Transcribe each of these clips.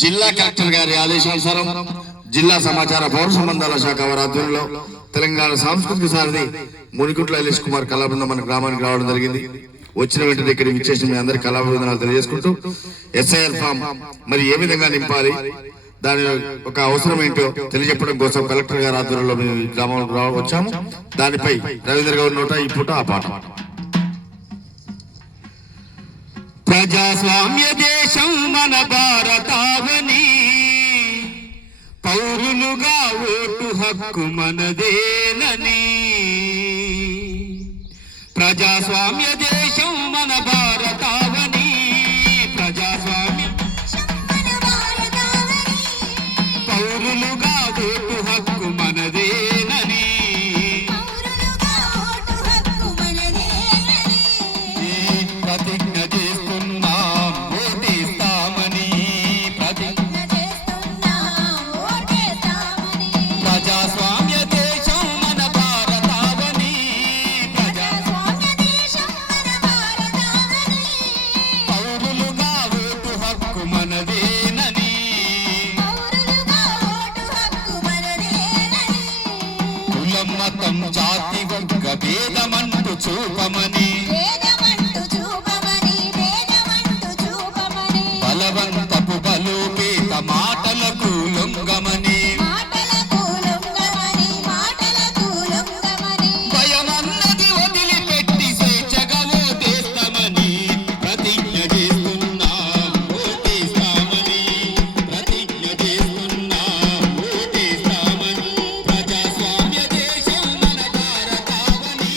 జిల్లా కలెక్టర్ గారి ఆదేశానుసారం జిల్లా సమాచార పౌర సంబంధాల శాఖ వారి ఆధ్వర్యంలో తెలంగాణ సాంస్కృతిక సారథి మునికుంట్ల ఎల్ఎస్ కుమార్ కళాబృందం మన గ్రామానికి రావడం జరిగింది. వచ్చిన వెంటనే ఇక్కడ విచ్చేసిన మీ అందరి కళాబృందాలు తెలియజేసుకుంటూ ఎస్ఐఆర్ ఫామ్ మరి ఏ విధంగా నింపాలి, దాని ఒక అవసరం ఏంటో తెలియజెప్పడం కోసం కలెక్టర్ గారి ఆధ్వర్యంలో మేము గ్రామంలో వచ్చాము. దానిపై రవీంద్ర గౌడ్ నోట ఈ పూట ఆ పాట. ప్రజాస్వామ్య దేశం మన భారతావని, పౌరులుగా ఓటు హక్కు మనదేనని. ప్రజాస్వామ్య దేశం మన భారతావని, ప్రజాస్వామ్య పౌరులుగా ఓటు హక్కు మనదేనని. ప్రతిజ్ఞ చేస్తున్నాం ఓటేస్తామని, ప్రజాస్వామ్య దేశం మన భారతావని, పౌరులుగా ఓటు హక్కు మనదేనని. కులం మతం జాతి వర్గ భేదమంటూ చూపమని, బలవంతపు బలోపేత మాటలకు లొంగమని, భయమన్నది వదిలిపెట్టి స్వేచ్ఛగా ఓటేస్తామని. ప్రతిజ్ఞ చేస్తున్నాం ఓటేస్తామని, ప్రతిజ్ఞ చేస్తున్నాం ఓటేస్తామని. ప్రజాస్వామ్య దేశం మన భారతావని,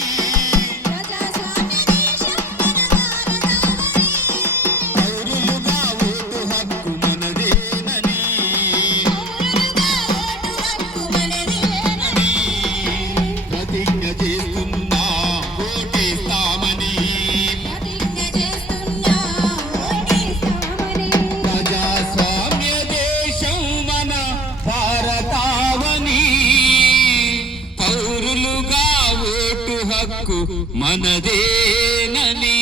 పౌరులుగా ఓటు హక్కు మనదేనని. ప్రతిజ్ఞ చేస్తున్నా ఓటేస్తామని, ప్రజాస్వామ్య దేశం మన భారతావని, పౌరులుగా ఓటు హక్కు మనదేనని.